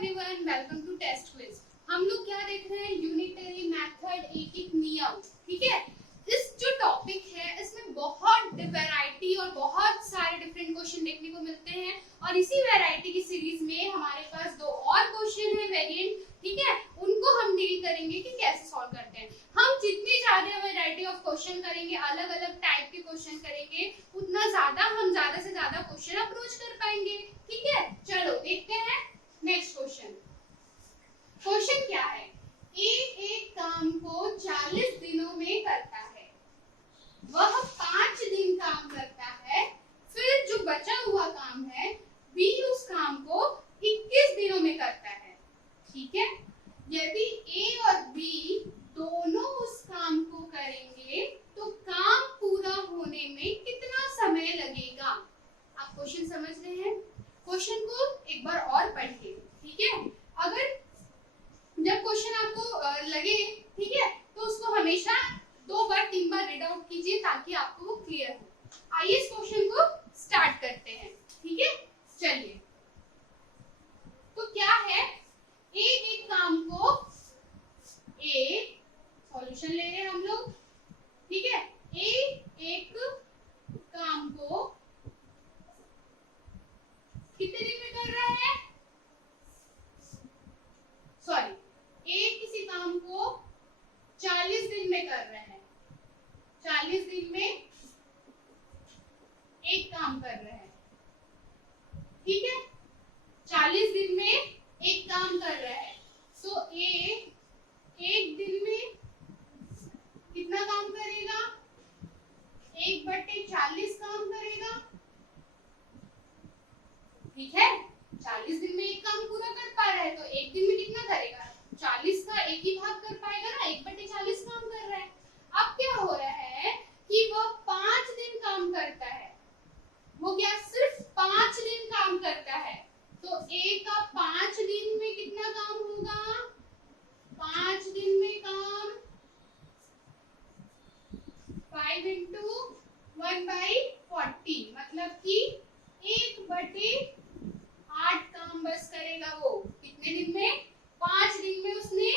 Everyone, welcome to test quiz. हम लोग क्या देख रहे हैं? यूनिटरी मेथड, एक एक नियम। ठीक है, इस जो टॉपिक है इसमें बहुत वैरायटी और बहुत सारे डिफरेंट क्वेश्चन देखने को मिलते हैं और इसी वैरायटी की सीरीज में हमारे पास दो और क्वेश्चन है वेरिएंट। ठीक है, उनको हम डील करेंगे कि कैसे सॉल्व करते हैं। हम जितनी ज्यादा वैरायटी ऑफ क्वेश्चन करेंगे, अलग अलग टाइप के क्वेश्चन करेंगे, उतना ज्यादा हम ज्यादा से ज्यादा क्वेश्चन अप्रोच कर पाएंगे। ठीक है, चलो देखते हैं नेक्स्ट क्वेश्चन। क्वेश्चन क्या है? एक काम को 40 दिनों में करता है, वह 5 दिन काम करता है, फिर जो बचा हुआ काम है बी उस काम को 21 दिनों में करता है। ठीक है, यदि ए और बी दोनों उस काम को करेंगे तो काम पूरा होने में कितना समय लगेगा? आप क्वेश्चन समझ रहे हैं? क्वेश्चन को एक बार और पढ़िए। ठीक है, अगर जब क्वेश्चन आपको लगे, ठीक है, तो उसको हमेशा 2 बार 3 बार रीड आउट कीजिए ताकि आपको वो क्लियर हो। आइए इस क्वेश्चन को स्टार्ट करते हैं। ठीक है, चलिए। तो क्या है? एक काम को सॉल्यूशन ले रहे हैं हम लोग। ठीक है, एक काम को कितने दिन में कर रहा है? सॉरी, किसी काम को 40 दिन में कर रहे हैं। 40 दिन में एक काम कर रहे हैं। ठीक है, 40 दिन में एक काम कर रहा है, तो एक दिन में कितना काम करेगा? 1/40 काम करेगा। ठीक है, 40 दिन में एक काम पूरा कर पा रहा है तो एक दिन में कितना करेगा? 40 का एक ही भाग कर पाएगा ना, 1/40 काम कर रहा है। अब क्या हो रहा है कि वह 5 दिन काम करता है। वो क्या सिर्फ 5 दिन काम करता है, तो ए का 5 दिन में कितना काम होगा? 5 दिन में काम 5 into 1/40, मतलब कि 1/8 काम बस करेगा। वो कितने दिन में? 5 दिन में उसने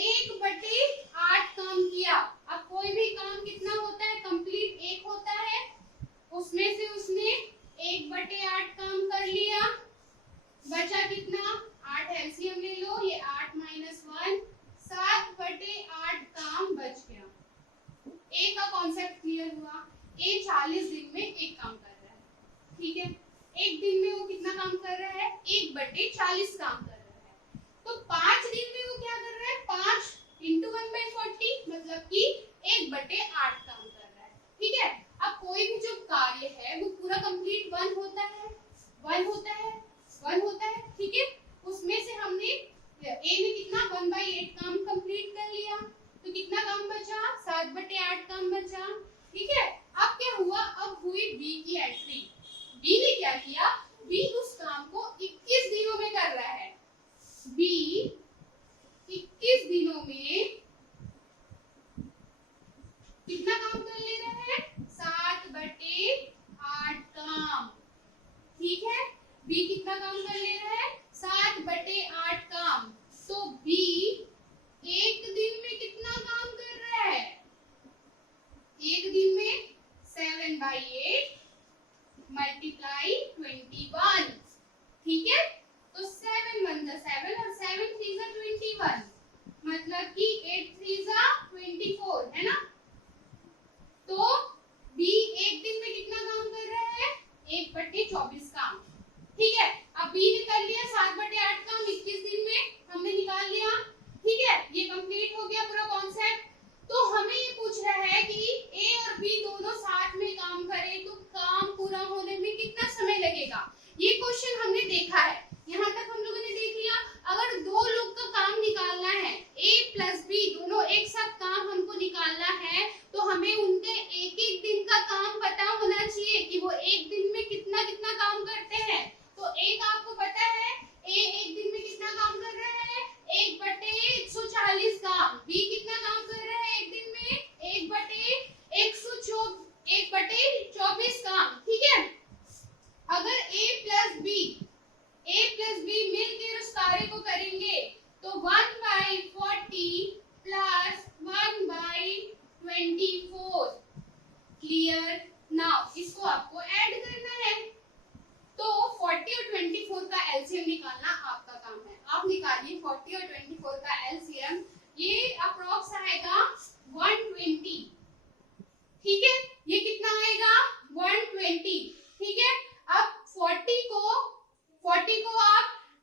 1/8 काम किया। अब कोई भी काम कितना होता है? कंप्लीट 1 होता है, उसमें से उसने 1/8 काम कर लिया। बचा कितना? 8 एलसीएम ले लो, ये 8 - 1 7/8 काम बच गया। ए का कॉन्सेप्ट क्लियर हुआ? ए 40 दिन में एक काम कर रहा है। ठीक है, एक दिन में वो कितना काम कर रहा है? 1/40 काम कर रहा है। तो 5 दिन में वो क्या कर रहा है? 5 into 1/40, मतलब कि 1/8 काम कर रहा है। ठीक है, अब कोई भी जो कार्य है वो पूरा कंप्लीट 1 होता है, 1 होता है, 1 होता है। ठीक है, उसमें से हमने ए ने कितना 1/8 काम कंप्लीट कर लिया, तो कितना काम बचा? 7/8 काम बचा। ठीक है, अब क्या हुआ? अब हुई बी की एंट्री। बी ने क्या किया? बी उस काम को 21 दिनों में कर रहा है। बी 21 दिनों में कितना काम कर ले रहा है? 7/8 काम। ठीक है, बी कितना काम कर ले रहा है? 7/8 काम। तो बी एक दिन में कितना काम कर रहा है? एक दिन में 7/8 मल्टीप्लाई 21। ठीक है, तो 7 1 जा 7 और 7 3 जा 21, मतलब कि 8 3 जा 24, है ना? तो बी एक दिन में कितना काम कर रहा है? 1/24 काम। ठीक है, अब बी ने कर लिया 7/8 काम 21 दिन में, हमने निकाल लिया। ठीक है, ये कंप्लीट हो गया पूरा कॉन्सेप्ट। तो हमें ये पूछ रहा है कि ए और बी दोनों साथ में काम करें तो काम पूरा होने में कितना समय लगेगा? ये क्वेश्चन हमने देखा है, यहाँ तक हम लोगों ने देख लिया। अगर 2 लोग का काम निकालना है, ए प्लस बी दोनों एक साथ काम हमको निकालना है, तो हमें उनके एक दिन का काम पता होना चाहिए कि वो एक दिन में कितना कितना काम करते हैं। तो एक आपको पता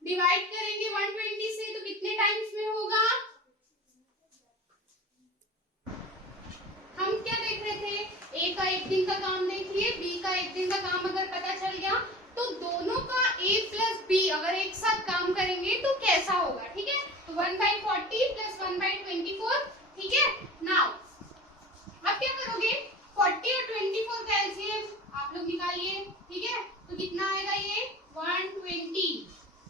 डिवाइड करेंगे 120 से तो कितने टाइम्स में होगा? हम क्या देख रहे थे, ए का एक दिन का काम देख लिए, बी का एक दिन का काम अगर पता चल गया तो दोनों का a प्लस बी अगर एक साथ काम करेंगे तो कैसा होगा, ठीक है। तो 1/40 प्लस 1/24, ठीक है। नाउ अब क्या करोगे, 40 और 24 का एलसीएम आप लोग निकालिए, ठीक है। तो कितना आएगा ये 120।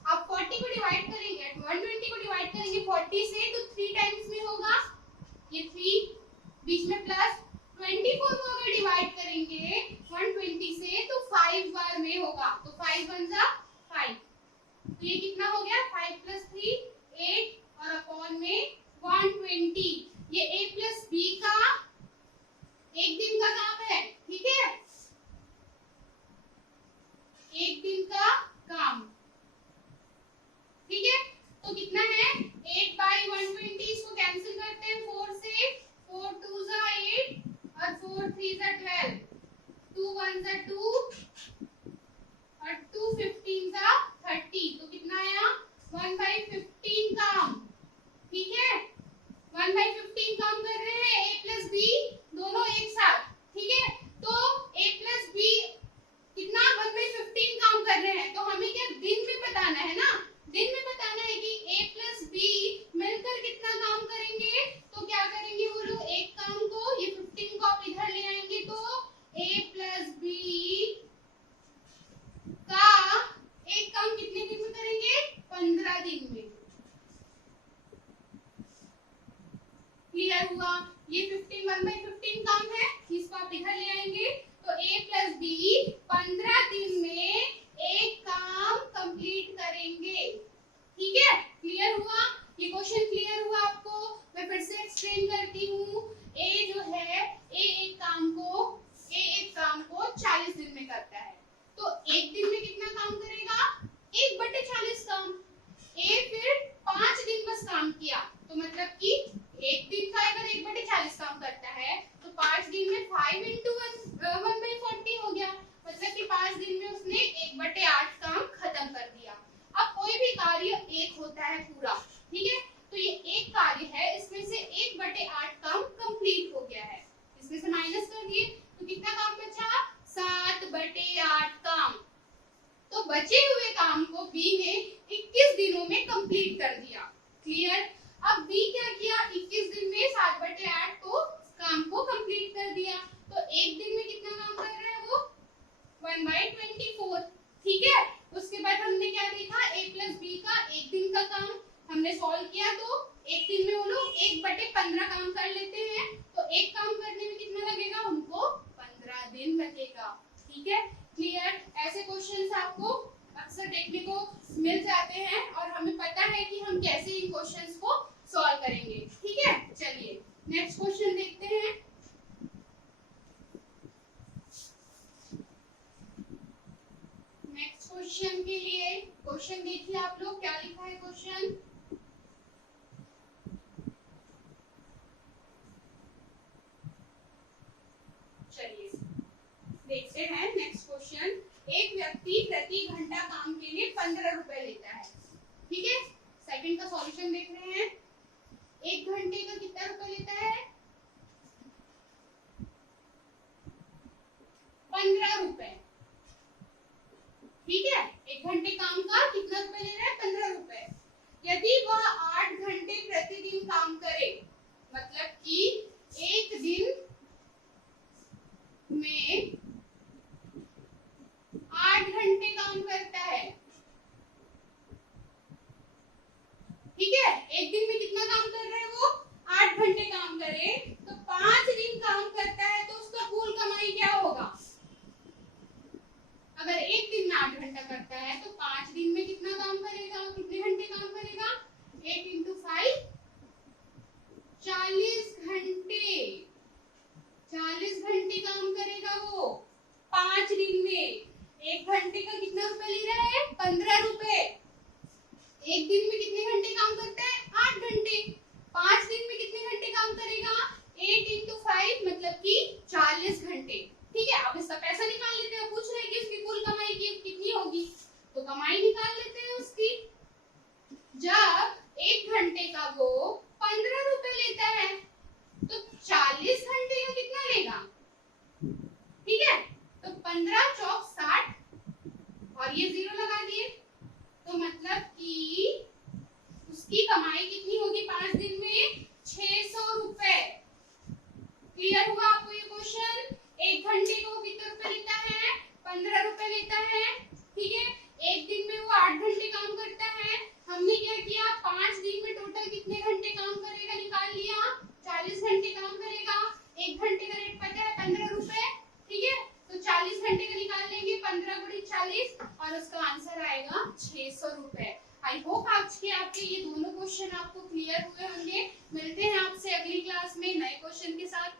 अब 40 को डिवाइड करेंगे, 120 को डिवाइड करेंगे 40 से तो 3 टाइम्स में होगा, ये 3 बीच में प्लस 24 को अगर डिवाइड करेंगे 120 से तो 5 बार में होगा, तो 5 1 जा 5, तो ये कितना हो गया 5 प्लस 3 8 और अपॉन में 120। ये a प्लस बी का एक दिन का काम है, ठीक है, एक दिन का काम, ठीक है। तो कितना है 8/120, इसको कैंसिल करते हैं 4 से, 4 2 जा 8 और 4 3 जा 12, 2 1 जा 2 और 2 15 जा 30, तो कितना आया 1/15 काम, ठीक है। 1/15 काम कर रहे हैं a प्लस बी दोनों एक साथ, ठीक है। तो a प्लस बी कितना 1/15 काम कर रहे हैं, तो हमें क्या दिन में बताना है ना, दिन में बताना है कि a प्लस बी मिलकर कितना काम करेंगे। तो क्या करेंगे वो लोग, एक काम को ये 15 को आप इधर ले आएंगे तो a प्लस बी का एक काम कितने दिन में करेंगे, 15 दिन में। क्लियर हुआ, ये 15 1/15 काम है, इसको आप इधर ले आएंगे तो a प्लस बी 15 दिन में एक काम कंप्लीट करेंगे, ठीक है। क्लियर हुआ, ये क्वेश्चन क्लियर हुआ आपको? मैं फिर से एक्सप्लेन करती हूँ। a जो है एक काम को 40 दिन में करता है, तो एक दिन में कितना काम करेगा 1/40 काम। a फिर 5 दिन बस काम किया, तो मतलब कि एक दिन का अगर 1/40 काम करता है तो 5 दिन में 5 into 1/40 हो गया, मतलब कि 5 दिन में उसने 1/8 काम खत्म कर दिया। अब कोई भी कार्य एक होता है पूरा, ठीक है, तो ये एक कार्य है, इसमें से 1/8 काम कंप्लीट हो गया है, इसमें से माइनस कर दिए तो कितना काम बचा 7/8 काम। तो बचे हुए काम को बी ने 21 दिनों में कंप्लीट कर दिया। क्लियर? अब बी क्या किया, 21 दिन में 7/8 को काम को कंप्लीट कर दिया, तो एक दिन में कितना काम कर रहा है वो 1/24, ठीक है। उसके बाद हमने क्या देखा, a प्लस बी का एक दिन का काम हमने सॉल्व किया, तो एक दिन में वो लोग 1/15 काम कर लेते हैं, तो एक काम करने में कितना लगेगा उनको 15 दिन लगेगा, ठीक है। क्लियर? ऐसे क्वेश्चंस आपको अक्सर देखने को मिल जाते हैं और हमें पता है कि हम कैसे इन क्वेश्चंस को सॉल्व करेंगे, ठीक है। चलिए नेक्स्ट क्वेश्चन देखते हैं। नेक्स्ट क्वेश्चन के लिए क्वेश्चन देखिए आप लोग, क्या लिखा है क्वेश्चन। चलिए देखते हैं नेक्स्ट क्वेश्चन। एक व्यक्ति प्रति घंटा काम के लिए 15 रुपए लेता है, ठीक है। सेकंड का सॉल्यूशन देख रहे हैं। एक घंटे का कितना रुपए लेता है 15 रुपए, ठीक है। एक घंटे काम का कितना रुपए ले रहा है 15 रुपए। यदि वह 8 घंटे प्रतिदिन काम करे, मतलब कि एक दिन में 8 घंटे काम करता है, ठीक है। एक दिन में कितना काम कर रहा है वो 8 घंटे काम करे, तो 5 दिन काम करता है, तो उसका कुल कमाई क्या होगा। अगर एक दिन में 8 घंटा करता है तो 5 दिन में कितना काम करेगा, कितने घंटे काम करेगा 8 into 5 40 घंटे, 40 घंटे काम करेगा वो 5 दिन में। एक घंटे का कितना रुपए ले रहा है 15 रुपए। एक दिन में कितने घंटे काम करता है 8 घंटे। 5 दिन में कितने घंटे काम करेगा 8 into 5 मतलब कि 40 घंटे, ठीक है। अब इसका पैसा निकाल लेते हैं। पूछ रहे हैं कि उसकी कुल कमाई की कितनी होगी, तो कमाई निकाल लेते हैं उसकी। और उसका आंसर आएगा 600 रुपए। आई होप आज के आपके ये दोनों क्वेश्चन आपको क्लियर हुए होंगे। मिलते हैं आपसे अगली क्लास में नए क्वेश्चन के साथ।